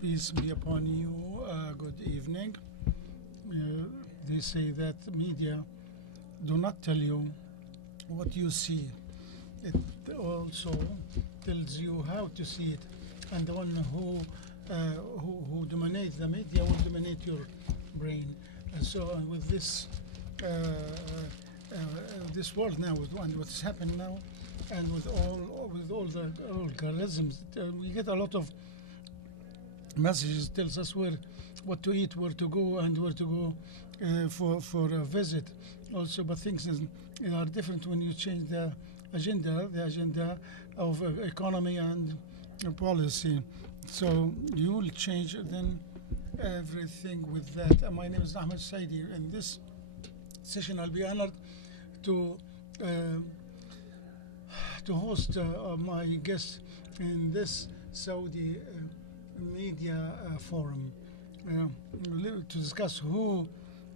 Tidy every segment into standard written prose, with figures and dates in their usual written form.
Peace be upon you. Good evening. They say that media do not tell you what you see. It also tells you how to see it, and the one who dominates the media will dominate your brain. And so, with this world now, and what's happening now, and with all the algorithms, we get a lot of messages tells us what to eat, where to go, and where to go for a visit. Also, but are different when you change the agenda of economy and policy. So you will change then everything with that. My name is Ahmed Saidi. In this session, I'll be honored to host my guest in this Saudi media forum to discuss who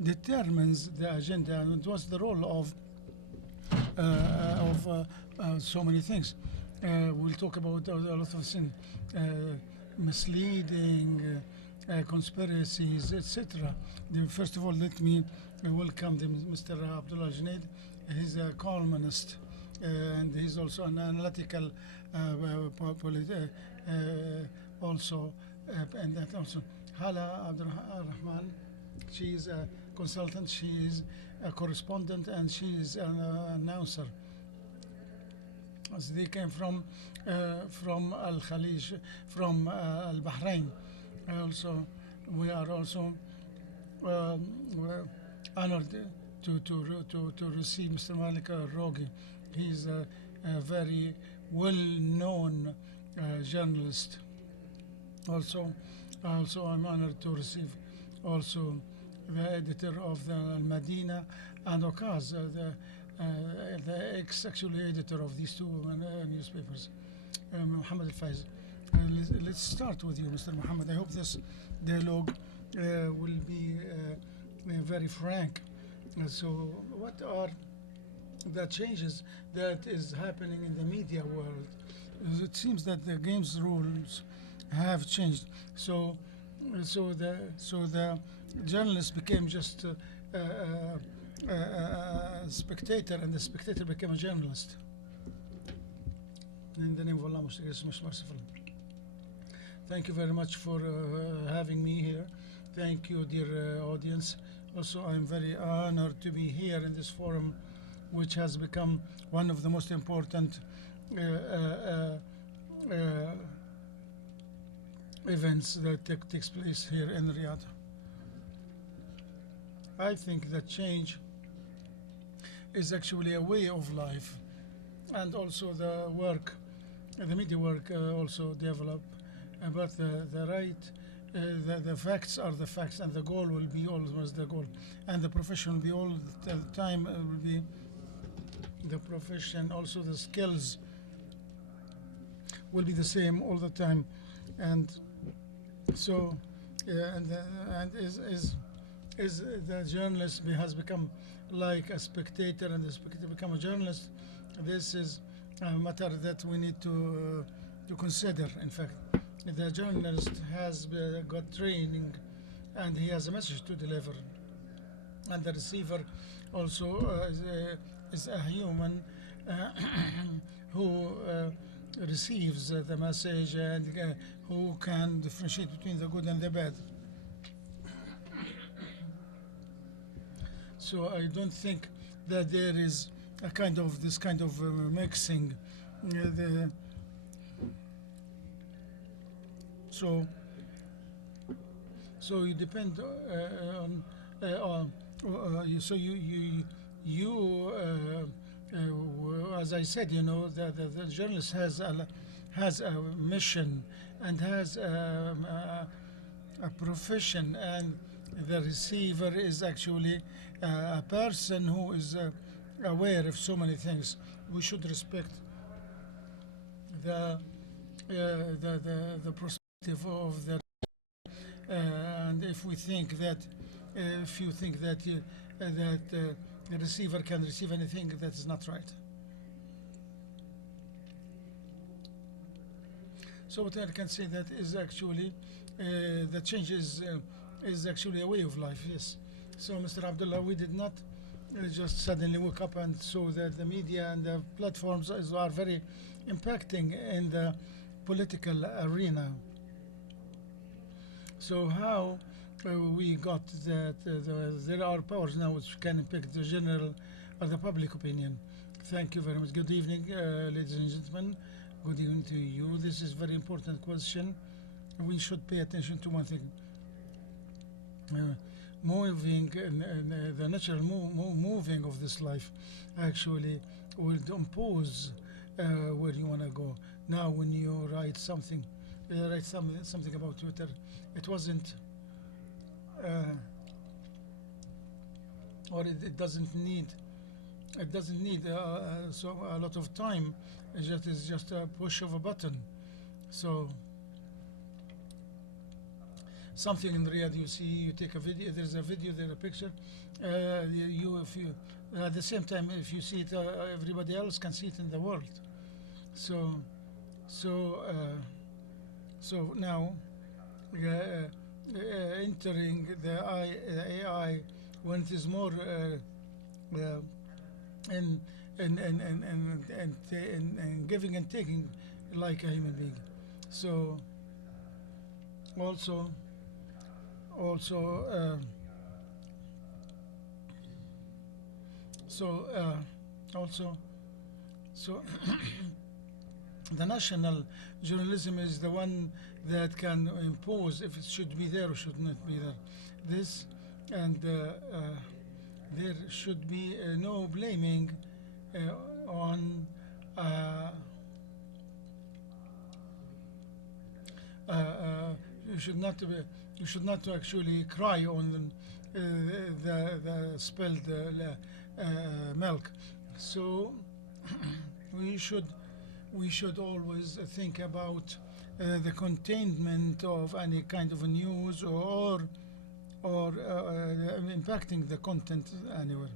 determines the agenda and what's the role of so many things. We'll talk about a lot of things, misleading, conspiracies, etc. First of all, let me welcome Mr. Abdullah Junaid. He's a columnist and he's also an analytical also, and that also Hala Abdurrahman. She is a consultant, she is a correspondent, and she is an announcer. As they came from Al Khalij, from Al Bahrain. Also, we are also we're honored to receive Mr. Malik Rogi. He's a very well-known journalist. Also, I'm honored to receive also the editor of the Al Madina and Okaz, the ex-actually editor of these two newspapers, Muhammad Al Faiz. Let's start with you, Mr. Muhammad. I hope this dialogue will be very frank. So, what are the changes that is happening in the media world? It seems that the game's rules have changed. So the journalist became just a spectator, and the spectator became a journalist. In the name of Allah, most merciful. Thank you very much for having me here. Thank you, dear audience. Also, I'm very honored to be here in this forum, which has become one of the most important events that takes place here in Riyadh. I think that change is actually a way of life, and also the media work also develop. But the facts are the facts, and the goal will be always the goal, and the profession will be all the time will be the profession. Also, the skills will be the same all the time, and so and is the journalist has become like a spectator, and the spectator become a journalist. This is a matter that we need to consider. In fact, the journalist has got training, and he has a message to deliver, and the receiver also is a human who receives the message, and who can differentiate between the good and the bad. So I don't think that there is this kind of mixing. So you depend on so you as I said, the journalist has a mission and has a profession, and the receiver is actually a person who is aware of so many things. We should respect the perspective of the and if you think that the receiver can receive anything, that is not right. So what I can say that is actually the change is actually a way of life. Yes. So, Mr. Abdullah, we did not just suddenly wake up and saw that the media and the platforms are very impacting in the political arena. So how we got that there are powers now which can impact the general or the public opinion. Thank you very much. Good evening, ladies and gentlemen. Good evening to you. This is very important question. We should pay attention to one thing. Uh, moving the natural moving of this life actually will impose where you want to go. Now, when you write something about Twitter, it wasn't, uh, or it doesn't need. It doesn't need so a lot of time. It's just a push of a button. So something in Riyadh, you see, you take a video. There's a video, there's a picture. If you at the same time, if you see it, everybody else can see it in the world. So, so, so now, entering the AI when it is more in in giving and taking like a human being. So also also so also so the national journalism is the one that can impose if it should be there or should not be there. This and there should be no blaming on you should not you should not actually cry on the spilled milk. So we should always think about the containment of any kind of a news or impacting the content anywhere.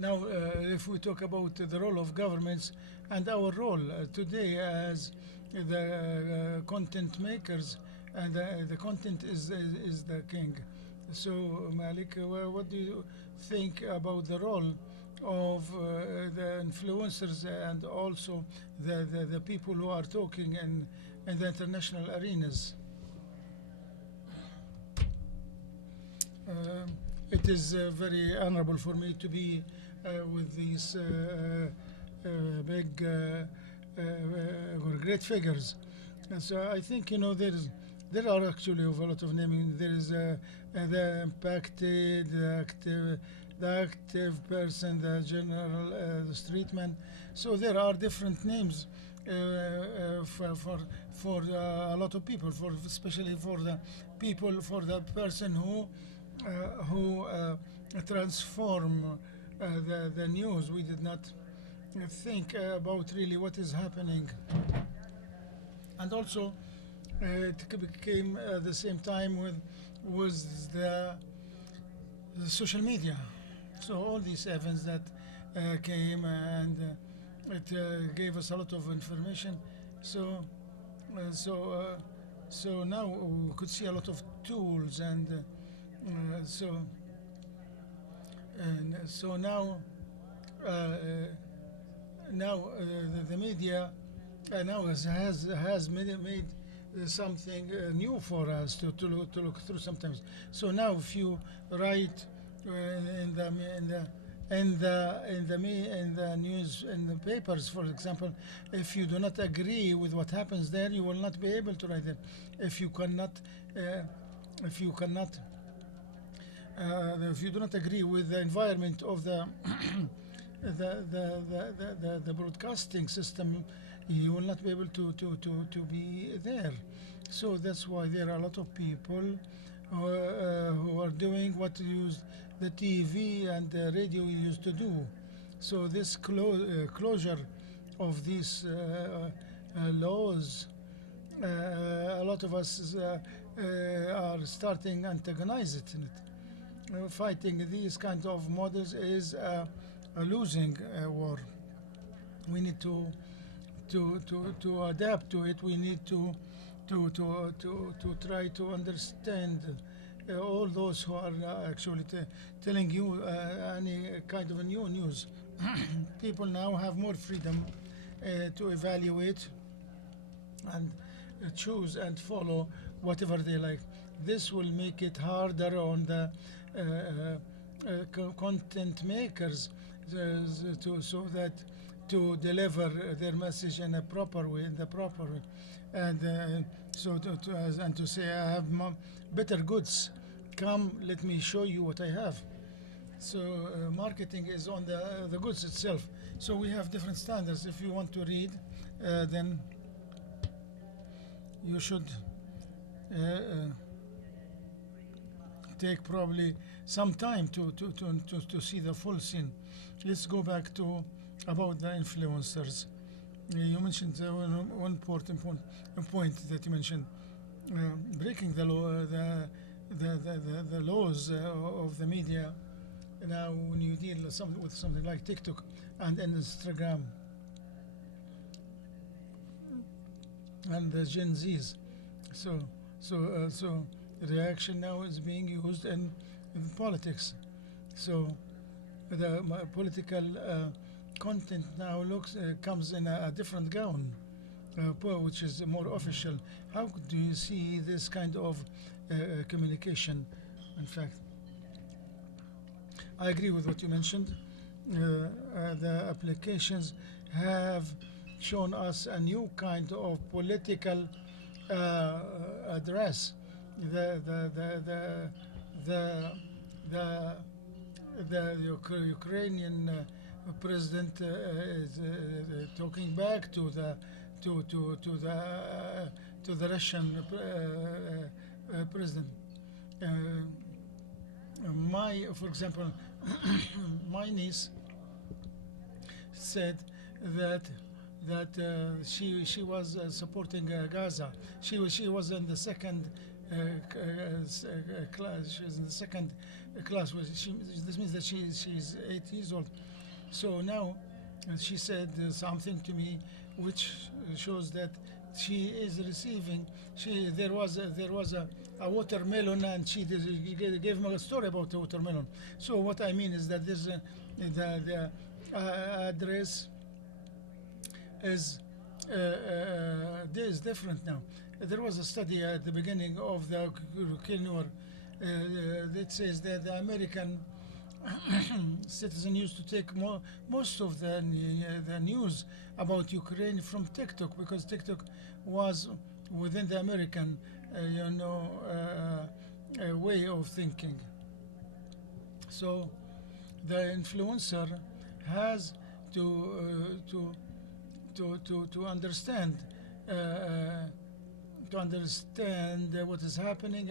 Now, if we talk about the role of governments and our role today as the content makers, and the content is the king. So, Malik, what do you think about the role of the influencers and also the people who are talking in the international arenas? It is very honorable for me to be with these big or great figures. And so I think there are actually a lot of naming. There is the impacted, the active person, the general, the streetman. So there are different names for a lot of people, for especially for the people, for the person who transform the news. We did not think about really what is happening, and also it became at the same time with the social media. So all these events that came and it gave us a lot of information. So so now we could see a lot of tools and so now the media now has made something new for us to look through sometimes. So now if you write in the news, in the papers, for example, if you do not agree with what happens there, you will not be able to write it. If you cannot if you cannot if you do not agree with the environment of the the broadcasting system, you will not be able to be there. So that's why there are a lot of people who are doing what the TV and the radio used to do. So this closure of these laws, a lot of us are starting antagonizing it. Fighting these kind of models is a losing war. We need to adapt to it. We need to to try to understand all those who are actually telling you any kind of a new news. People now have more freedom to evaluate and choose and follow whatever they like. This will make it harder on the content makers so that to deliver their message in a proper way, in the proper way, and and to say I have better goods. Come, let me show you what I have. So marketing is on the goods itself. So we have different standards. If you want to read, then you should take probably some time to see the full scene. Let's go back to about the influencers. You mentioned one important point that you mentioned, breaking the law, the laws of the media. Now, when you deal with something like TikTok and Instagram and the Gen Zs, so reaction now is being used in politics. So the political content now comes in a different gown, which is more official. How do you see this kind of communication? In fact, I agree with what you mentioned. The applications have shown us a new kind of political address. The the the the the the, the Ukrainian president is talking back to the Russian president. For example, my niece said that she was supporting Gaza. She was in the second class. She was in the second class. This means that she's 8 years old. So now she said something to me, which shows that she is receiving. There was a watermelon, and she gave me a story about the watermelon. So what I mean is that this the address is different now. There was a study at the beginning of the Ukraine war that says that the American citizen used to take most of the news about Ukraine from TikTok, because TikTok was within the American way of thinking. So the influencer has to understand what is happening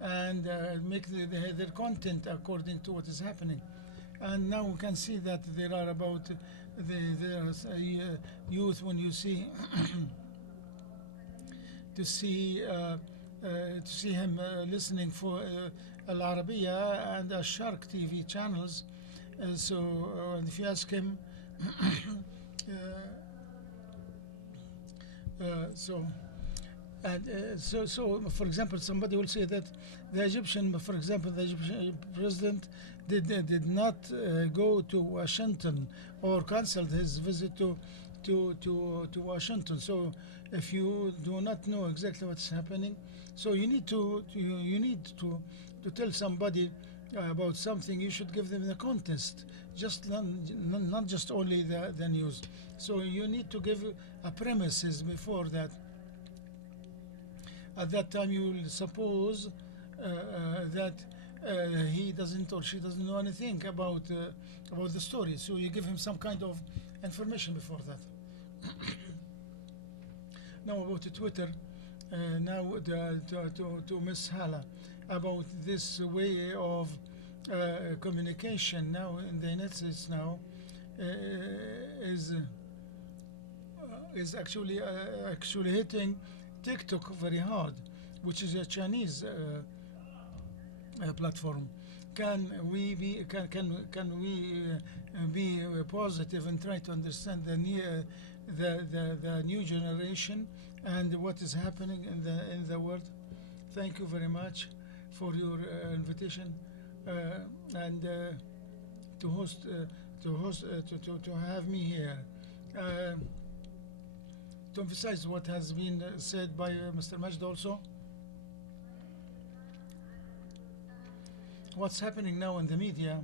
and make their content according to what is happening. And now we can see that there are about the youth, when you see to see him listening for Al Arabiya and Shark TV channels. If you ask him, for example, somebody will say that the Egyptian president did not go to Washington or canceled his visit to Washington. So if you do not know exactly what's happening, so you need to tell somebody about something. You should give them the context, not just only the news. So you need to give a premises before that. At that time, you will suppose that he doesn't or she doesn't know anything about the story. So you give him some kind of information before that. Now about Twitter. Now to Miss Hala about this way of communication now in the United States now is actually hitting TikTok very hard, which is a Chinese platform. can we be positive and try to understand the new generation and what is happening in the world? Thank you very much for your invitation and to host to have me here. Uh, to emphasize what has been said by Mr. Majd also, what's happening now in the media,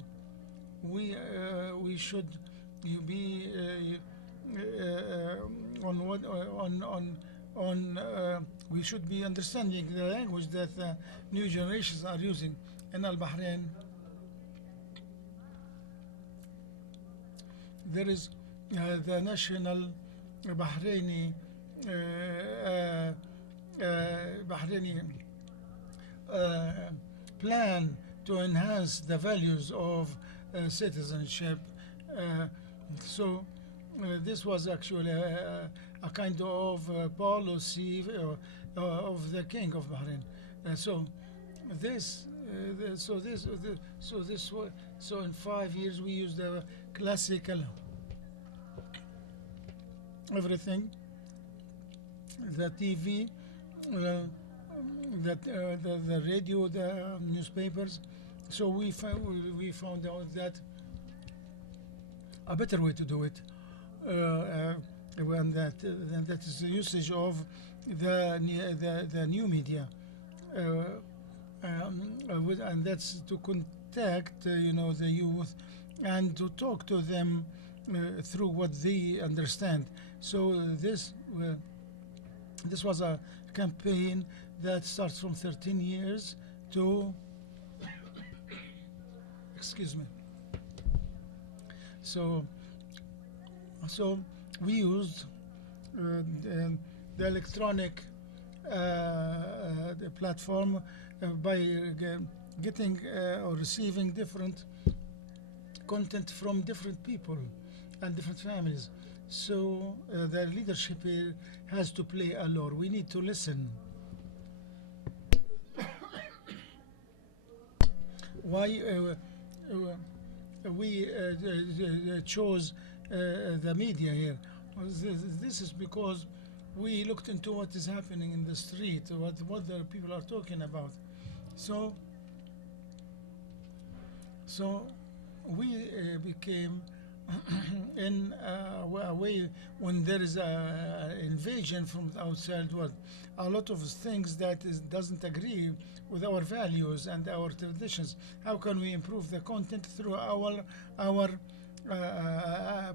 we should you be on what on we should be understanding the language that the new generations are using in Al Bahrain. There is the national Bahraini Bahraini plan to enhance the values of citizenship. So this was actually a kind of policy of the King of Bahrain. So this, so in 5 years we use the classical everything, the TV, the radio, the newspapers. So we found out that a better way to do it, and that is the usage of the new media, and that's to contact the youth and to talk to them through what they understand. So this was a campaign that starts from 13 years to, excuse me. So we used the electronic the platform by getting or receiving different content from different people and different families. So the leadership here has to play a role. We need to listen. Why we chose the media here? This is because we looked into what is happening in the street, what the people are talking about. So we became in a way when there is an invasion from the outside world, a lot of things that doesn't agree with our values and our traditions. How can we improve the content through our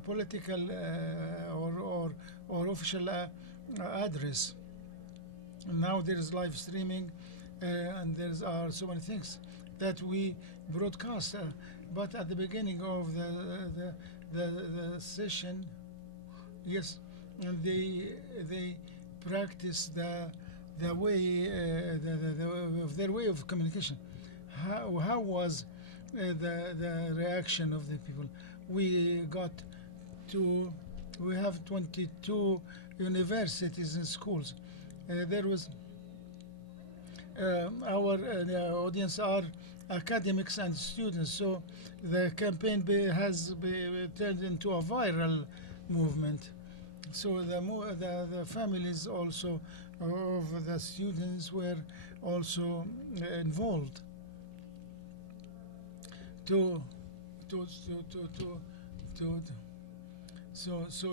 political or official address? Now there is live streaming, and there are so many things that we broadcast. But at the beginning of the session, yes, and they practice the way of their way of communication. How was the reaction of the people? We have 22 universities and schools. There was our audience are academics and students, so the campaign has turned into a viral movement. So the families also of the students were also involved so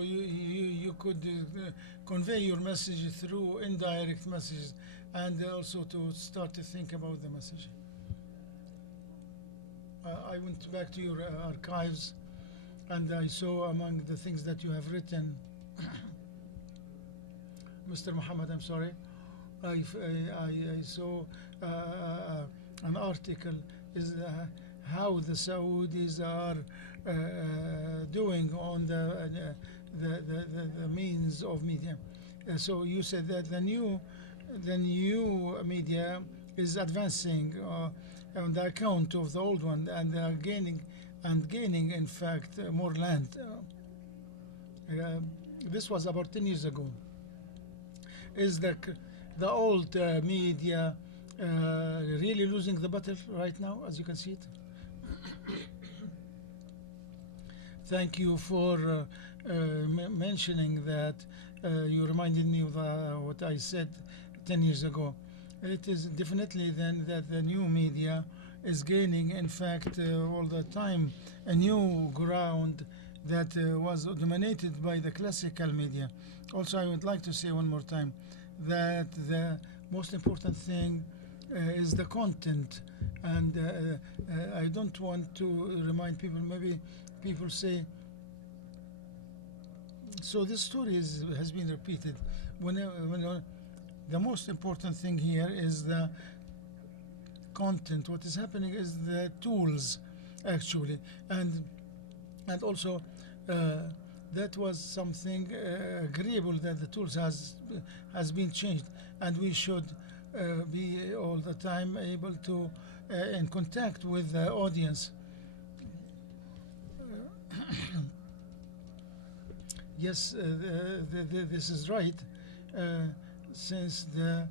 you could convey your message through indirect messages, and also to start to think about the message. I went back to your archives, and I saw among the things that you have written, Mr. Muhammad, I'm sorry, I saw an article is how the Saudis are doing on the means of media. So you said that the new media is advancing on the account of the old one, and they are gaining in fact more land. This was about 10 years ago. Is the old media really losing the battle right now, as you can see it? Thank you for mentioning that. You reminded me of what I said 10 years ago. It is definitely then that the new media is gaining, in fact, all the time, a new ground that was dominated by the classical media. Also, I would like to say one more time that the most important thing is the content. And I don't want to remind people, maybe people say, so this story has been repeated. When the most important thing here is the content. What is happening is the tools, actually, and also that was something agreeable that the tools has been changed, and we should be all the time able to in contact with the audience. Yes, this is right. Since the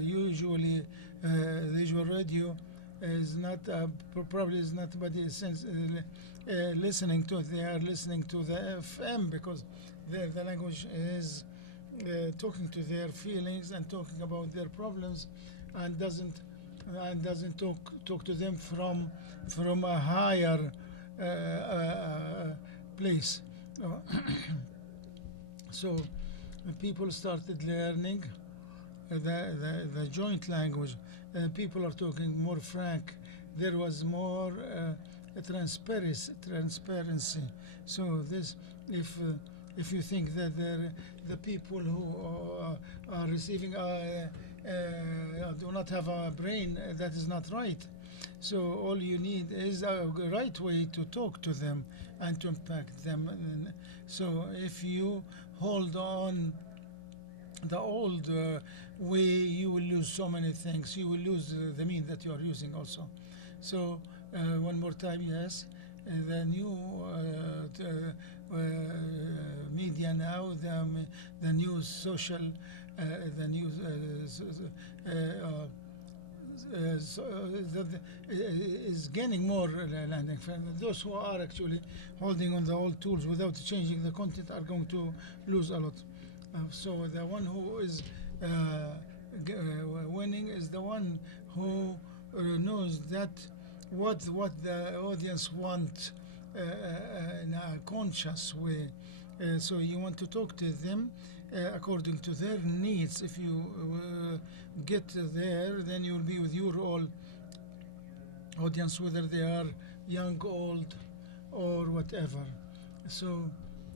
usually the usual radio is not probably is not body sense listening to it. They are listening to the FM because the language is talking to their feelings and talking about their problems, and doesn't talk to them from a higher place. So people started learning the joint language. People are talking more frank. There was more transparency. So this, if you think that the people who are receiving do not have a brain, that is not right. So all you need is a right way to talk to them and to impact them. And so if you hold on the old way, you will lose so many things. You will lose the mean that you are using also. So one more time, yes, the new media now, the new social, the new is gaining more landing. Those who are actually holding on the old tools without changing the content are going to lose a lot. So the one who is winning is the one who knows that what the audience want in a conscious way. So you want to talk to them according to their needs. If you get there, then you will be with your all audience, whether they are young, old, or whatever. So,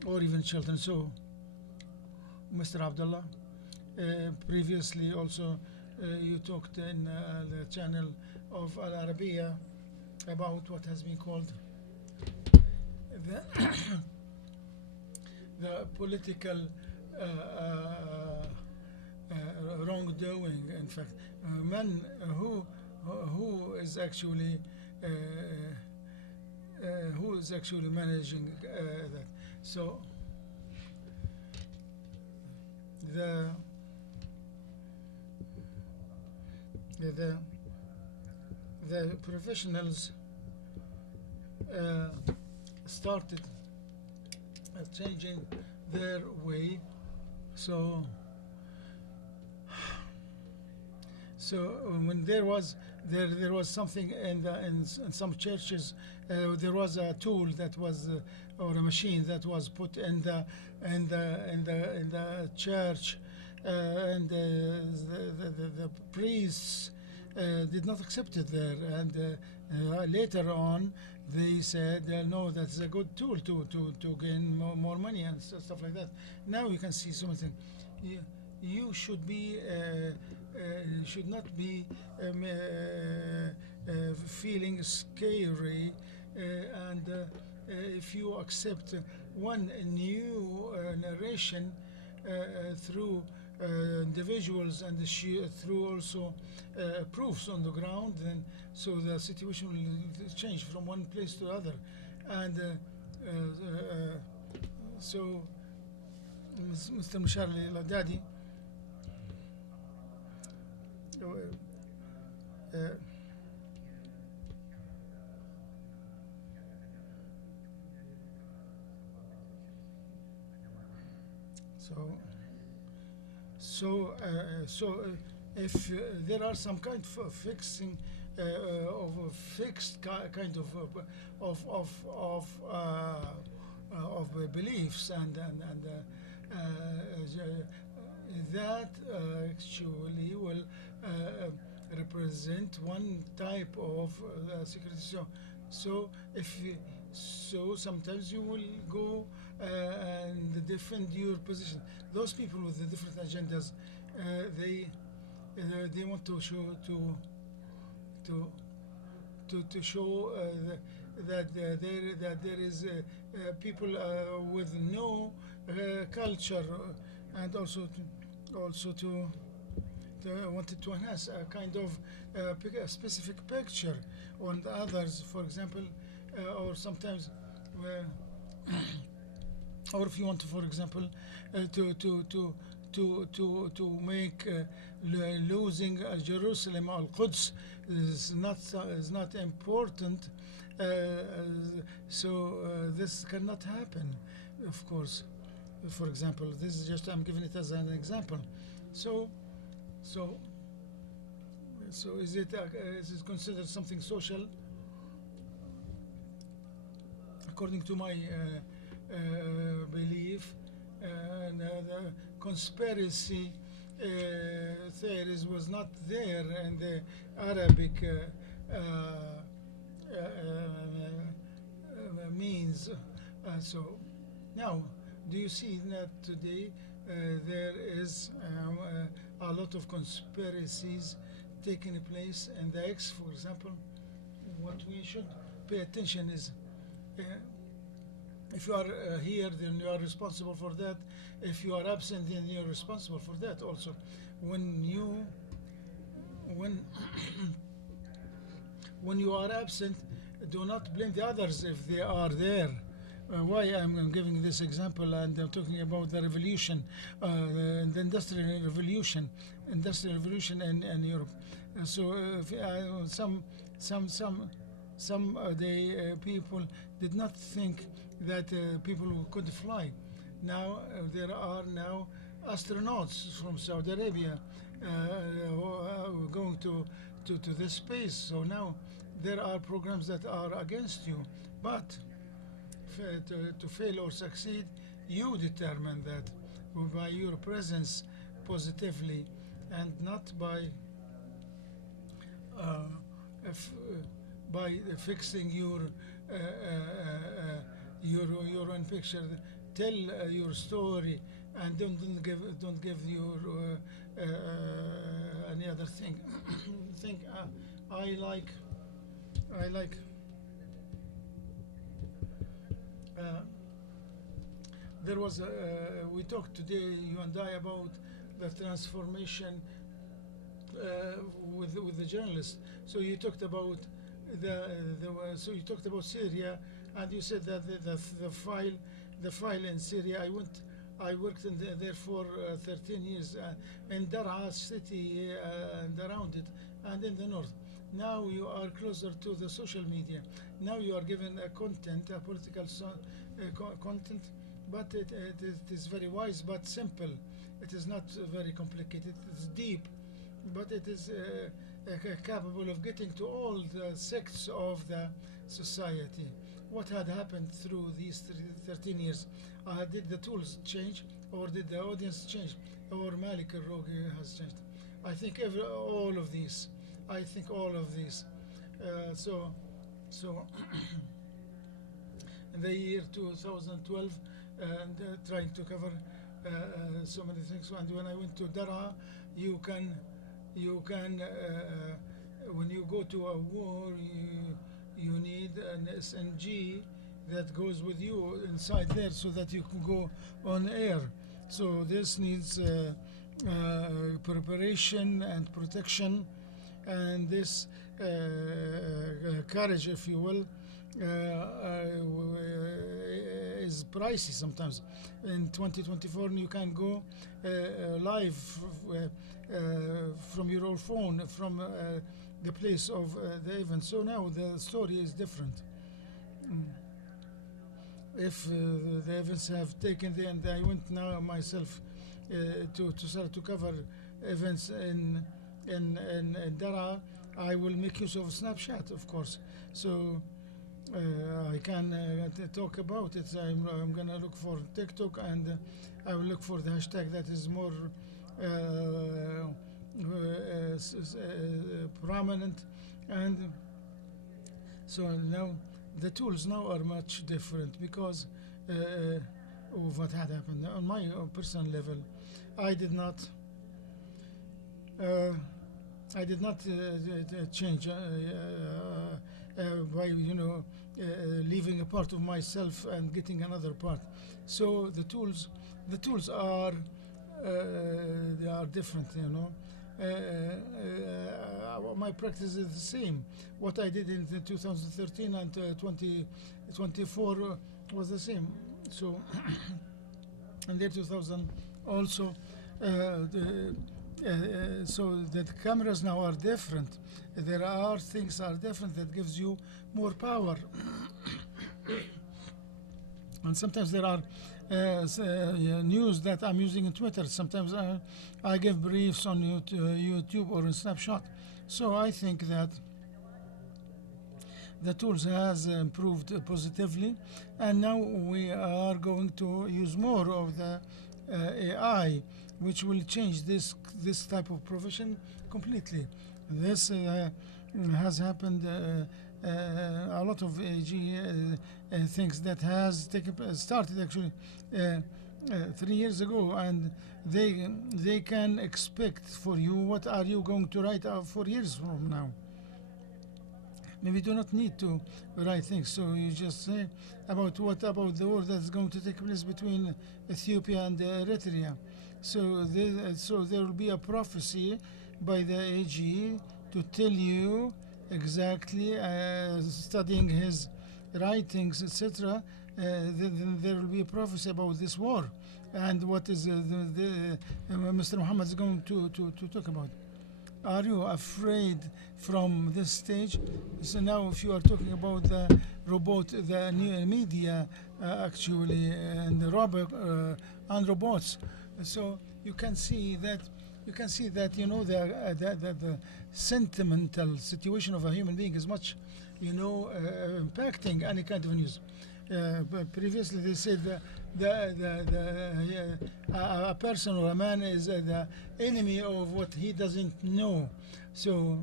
or even children. So, Mr. Abdullah, previously also you talked in the channel of Al Arabiya about what has been called the, the political wrongdoing. In fact, man who is actually managing that. So the professionals started changing their way. So when there was something in some churches, there was a tool that was or a machine that was put in the church, and the priests did not accept it there, and later on they said no, that's a good tool to gain more money and stuff like that. Now you can see something. You should be should not be feeling scary, and if you accept one new narration through individuals and through also proofs on the ground, then so the situation will change from one place to other, and so Mr. Mushar al-Haddadi So, if there are some kind of fixing of a fixed kind of beliefs that actually will represent one type of security. If you, so sometimes you will go and defend your position. Those people with the different agendas, they they want to show to to show that there is people with no culture, and also to wanted to enhance a kind of a specific picture on the others, for example, or sometimes. Or if you want to, for example, to make losing Jerusalem or Quds is not important. This cannot happen, of course. For example, this is just I'm giving it as an example. So so is it considered something social? According to my belief, the conspiracy theories was not there in the Arabic means. So now, do you see that today there is a lot of conspiracies taking place in the X, for example? What we should pay attention is if you are here, then you are responsible for that. If you are absent, then you are responsible for that also. When you when when you are absent, do not blame the others if they are there. Why I'm giving this example, and I'm talking about the revolution, the industrial revolution in Europe. Some the people did not think that people could fly. Now there are now astronauts from Saudi Arabia who are going to this space. So now there are programs that are against you, but to fail or succeed, you determine that by your presence positively, and not if, by fixing your own picture. Tell your story, and don't give your any other thing. Think I like there was we talked today, you and I, about the transformation with the journalists. So you talked about so you talked about Syria, and you said that the file in Syria. I worked there for 13 years in Daraa city and around it, and in the north. Now you are closer to the social media. Now you are given a content, a political content, but it is very wise but simple. It is not very complicated. It is deep, but it is capable of getting to all the sects of the society. What had happened through these 13 years? Did the tools change, or did the audience change, or Malik al-Rogi has changed? I think all of these. I think all of these. So in the year 2012, and trying to cover so many things. And when I went to Daraa, you can when you go to a war, you need an SMG that goes with you inside there, so that you can go on air. So this needs preparation and protection, and this courage, if you will, is pricey sometimes. In 2024, you can go live from your own phone, from the place of the event. So now the story is different. if the events have taken the and I went now myself to start to cover events in Dara, I will make use of Snapchat, of course. So I can talk about it. I'm gonna look for TikTok and I will look for the hashtag that is more prominent. And so now the tools now are much different because of what had happened on my personal level. I did not. Uh, I did not change by leaving a part of myself and getting another part. So the tools are they are different. My practice is the same. What I did in the 2013 and 2024 was the same. So in the 2000 also so the cameras now are different. There are things are different that gives you more power. And sometimes there are news that I'm using in Twitter. Sometimes I give briefs on YouTube or in Snapshot. So I think that the tools has improved positively, and now we are going to use more of the AI, which will change this type of profession completely. This has happened. A lot of AG things that has started actually 3 years ago, and they can expect for you what are you going to write 4 years from now. Maybe you do not need to write things, so you just say about what about the war that's going to take place between Ethiopia and Eritrea. So there will be a prophecy by the AG to tell you exactly, studying his writings, etc. Then there will be a prophecy about this war, and what is Mr. Muhammad is going to talk about. Are you afraid from this stage? So now, if you are talking about the robot, the new media actually, and the robot and robots, so you can see that the sentimental situation of a human being is much impacting any kind of news. But previously they said a person or a man is the enemy of what he doesn't know. So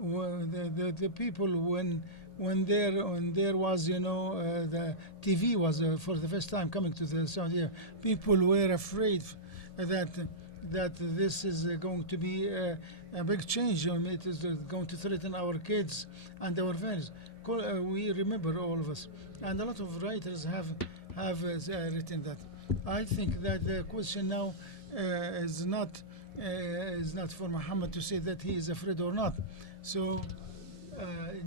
the people when there was the TV was for the first time coming to the Saudi, people were afraid that this is going to be a big change. It is going to threaten our kids and our families. We remember, all of us, and a lot of writers have written that. I think that the question now is not for Muhammad to say that he is afraid or not. So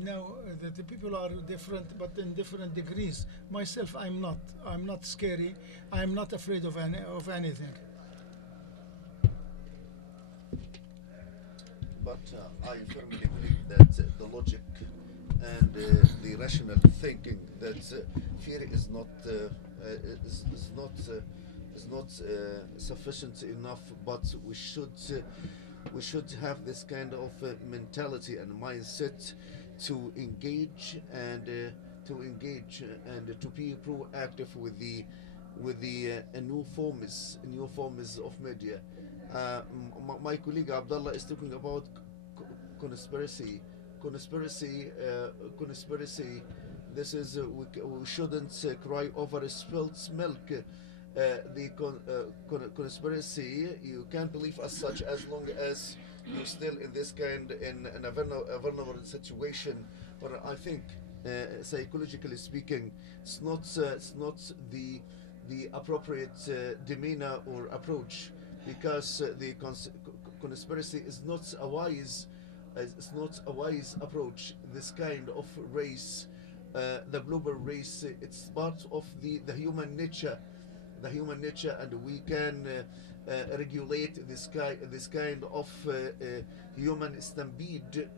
now the people are different, but in different degrees. Myself, I'm not scary. I'm not afraid of anything. But I firmly believe that the logic and the rational thinking that fear is not sufficient enough, but we should have this kind of mentality and mindset to engage and to be proactive with the new forms of media. My colleague Abdullah is talking about conspiracy. Conspiracy. This is we shouldn't cry over spilled milk. Conspiracy, you can't believe as such as long as you're still in this kind in a vulnerable situation. But I think, psychologically speaking, it's not the appropriate demeanor or approach, because the conspiracy is not a wise. It's not a wise approach. This kind of race, the global race, it's part of the human nature, and we can regulate this kind of human stampede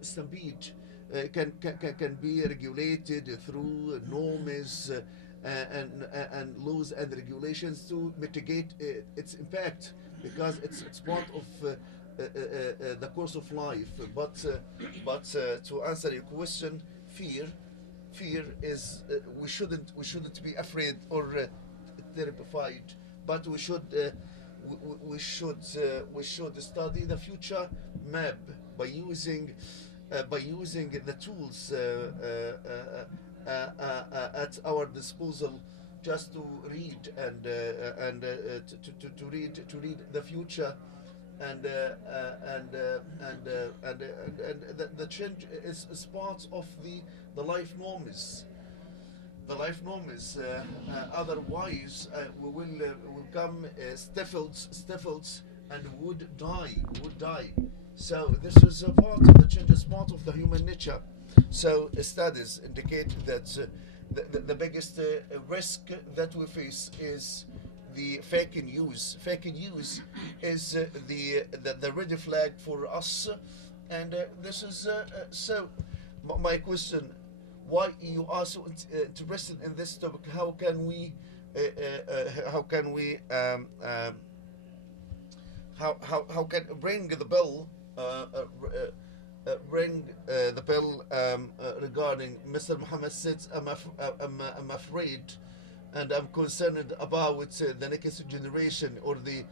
can be regulated through norms and laws and regulations to mitigate its impact, because it's part of the course of life. But to answer your question, fear is we shouldn't be afraid or terrified, but we should study the future map by using the tools at our disposal, just to read to read the future, and the change is part of the life norms. The life norms. Otherwise, we will come stifled, and would die. So this is a part of the change, is part of the human nature. So studies indicate that the biggest risk that we face is the fake news. Fake news is the red flag for us, and this is so. My question: why you are so interested in this topic? How can we how can bring the bill regarding Mr. Mohammed said, I'm afraid and I'm concerned about the next generation, or the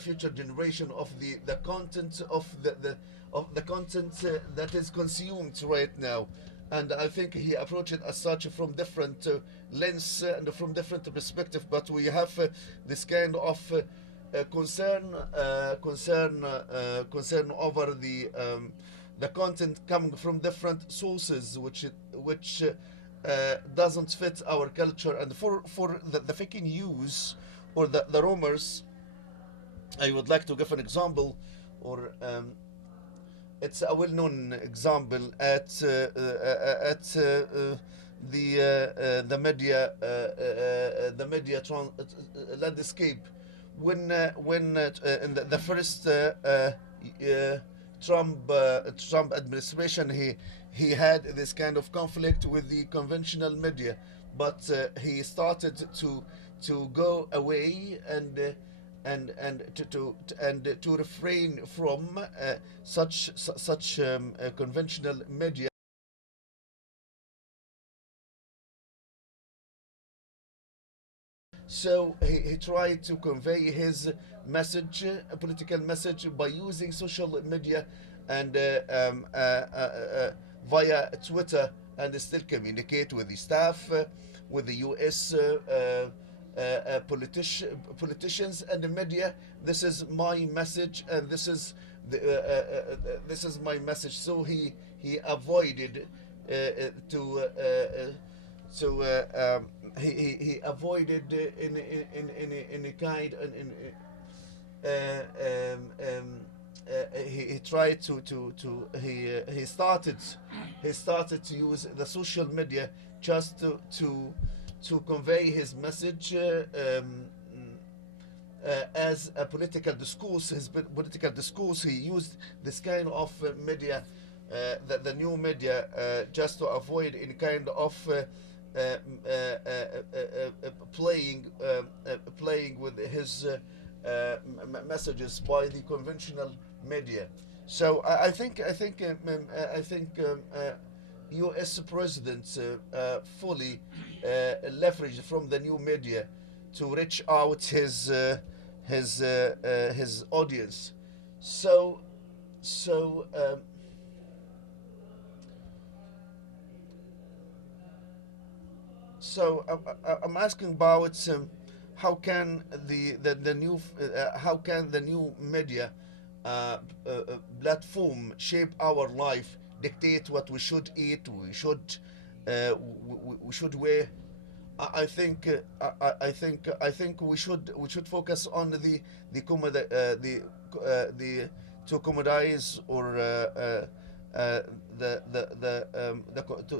future generation of the content of the content that is consumed right now. And I think he approached it as such from different lens and from different perspective. But we have this kind of concern over the content coming from different sources, which doesn't fit our culture. And for the fake news or the rumors, I would like to give an example, or it's a well-known example at the media landscape, when in the first Trump administration, he had this kind of conflict with the conventional media, but he started to go away and to refrain from such conventional media. So he tried to convey his message, a political message, by using social media and via Twitter, and still communicate with the staff, with the U.S. Politicians and the media. This is my message, and this is my message. So he avoided he avoided in a kind he tried he started to use the social media just to convey his message as a political discourse. His political discourse, he used this kind of media, the new media, just to avoid any kind of playing with his messages by the conventional media. So I think U.S. president fully leveraged from the new media to reach out his audience. So I'm asking about how can the new media platform shape our life, dictate what we should eat, we should wear. I think we should focus on the to commodize, or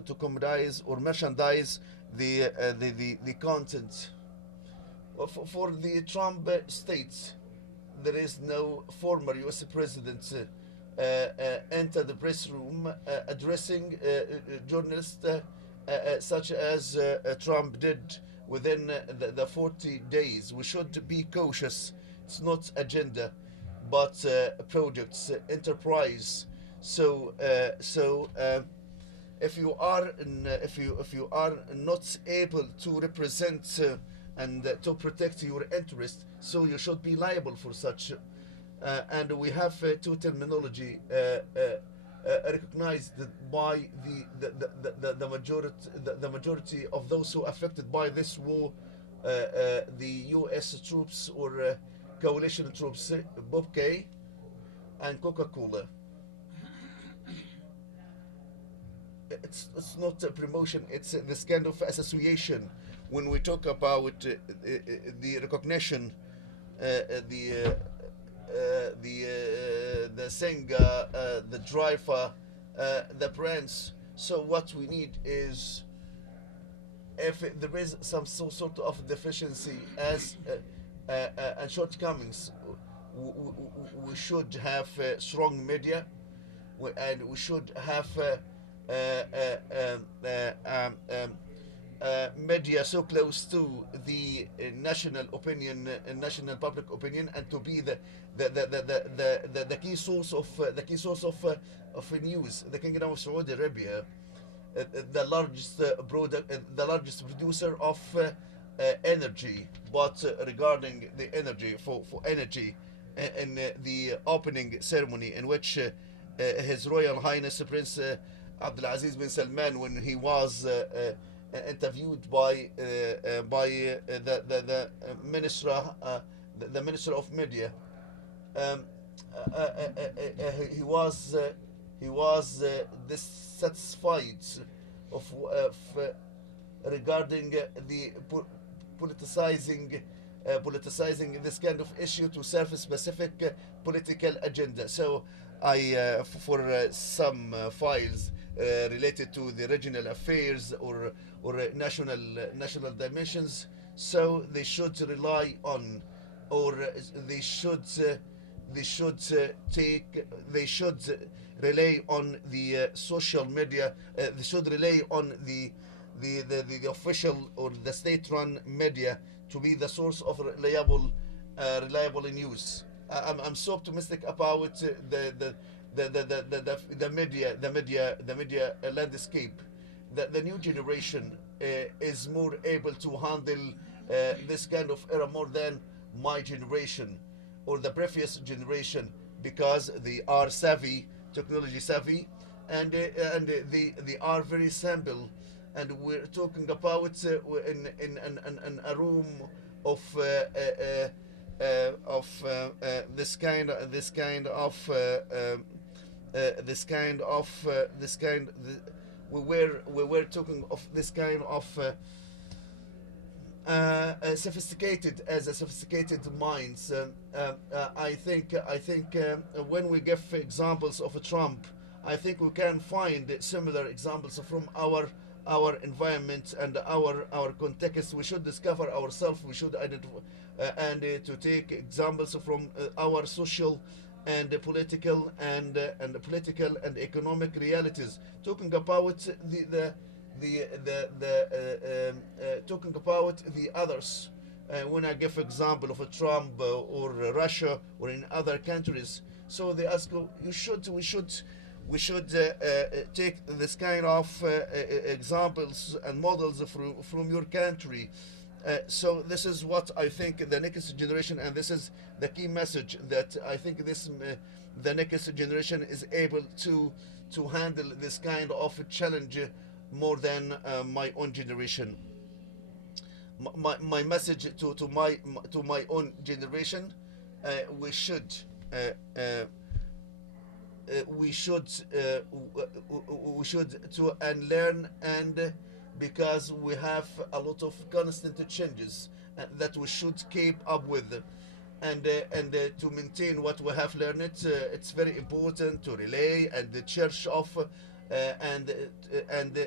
to commodize or merchandise the content. For the Trump states, there is no former U.S. president enter the press room addressing journalists such as Trump did within the 40 days. We should be cautious. It's not agenda, but projects, enterprise. If you are if you are not able to represent and to protect your interest, so you should be liable for such. And we have two terminology recognized by the majority of those who are affected by this war, the U.S. troops or coalition troops, Bob K. and Coca-Cola. It's not a promotion, it's this kind of association. When we talk about the recognition, the singer, the driver, the brands. So what we need is, if there is some sort of deficiency as and shortcomings, we should have strong media, and we should have media so close to the national opinion, national public opinion, and to be the key source of news. The Kingdom of Saudi Arabia, the largest the largest producer of energy, but regarding the energy for energy, in the opening ceremony in which His Royal Highness Prince Abdulaziz bin Salman, when he was interviewed by the Minister of Media, he was dissatisfied of regarding the politicizing this kind of issue to serve a specific political agenda. So I for some files related to the regional affairs or national dimensions, so they should rely on, or they should rely on the social media. They should rely on the official or the state-run media to be the source of reliable news. I'm so optimistic about the media landscape. The new generation is more able to handle this kind of era more than my generation or the previous generation, because they are savvy, technology savvy, and they are very simple. And we're talking about in a room of this kind we were talking of this kind of sophisticated minds. I think when we give examples of Trump, I think we can find similar examples from our environment and our context. We should discover ourselves. We should identify and to take examples from our social and political and economic realities. Talking about talking about the others. When I give example of a Trump or Russia or in other countries, so they ask, we should take this kind of examples and models from your country. So this is what I think the next generation, and this is the key message, that I think the next generation is able to handle this kind of challenge more than my own generation. My message to my own generation, we should to unlearn, and because we have a lot of constant changes that we should keep up with, and to maintain what we have learned. It's very important to relay and cherish of and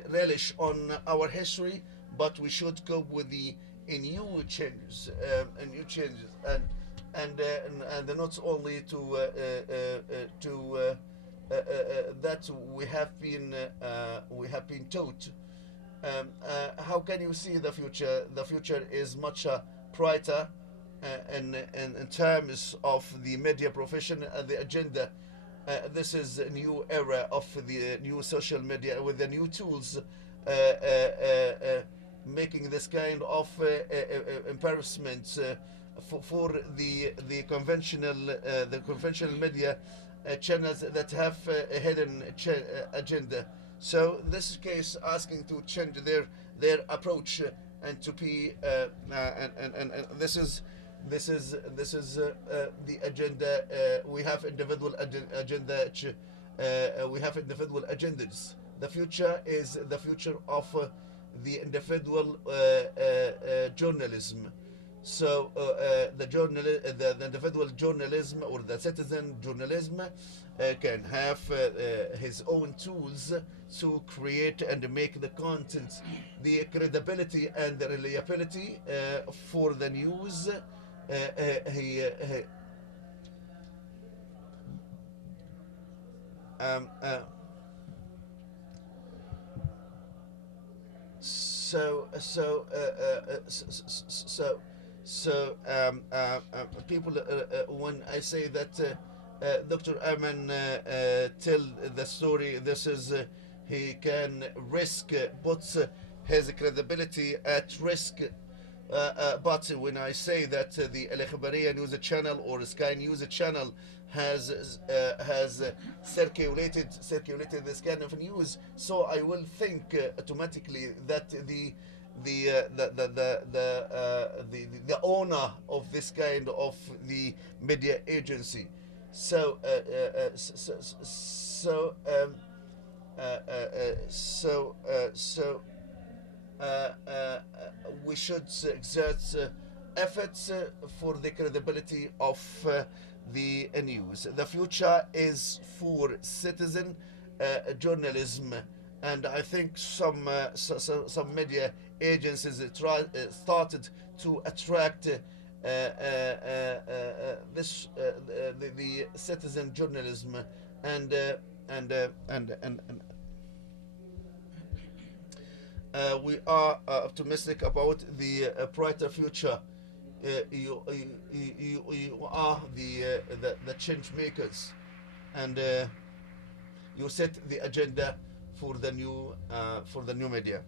relish on our history, but we should cope with the new changes, and not only to that we have been taught. How can you see the future? The future is much brighter in terms of the media profession and the agenda. This is a new era of the new social media with the new tools, making this kind of embarrassment for the conventional media channels that have a hidden agenda. So this case asking to change their approach and to be and this is the agenda. We have individual agenda. We have individual agendas. The future is the future of the individual journalism. So the individual journalism or the citizen journalism can have his own tools to create and make the content, the credibility and the reliability for the news. People, when I say that Dr. Ayman tell the story, this is he can risk puts his credibility at risk. But when I say that the Al Ikhbariya News Channel or Sky News Channel has circulated this kind of news, so I will think automatically that the owner of this kind of the media agency. We should exert efforts for the credibility of the news. The future is for citizen journalism, and I think some media agencies started to attract this the citizen journalism and we are optimistic about the brighter future. You are the change makers, and you set the agenda for the new media.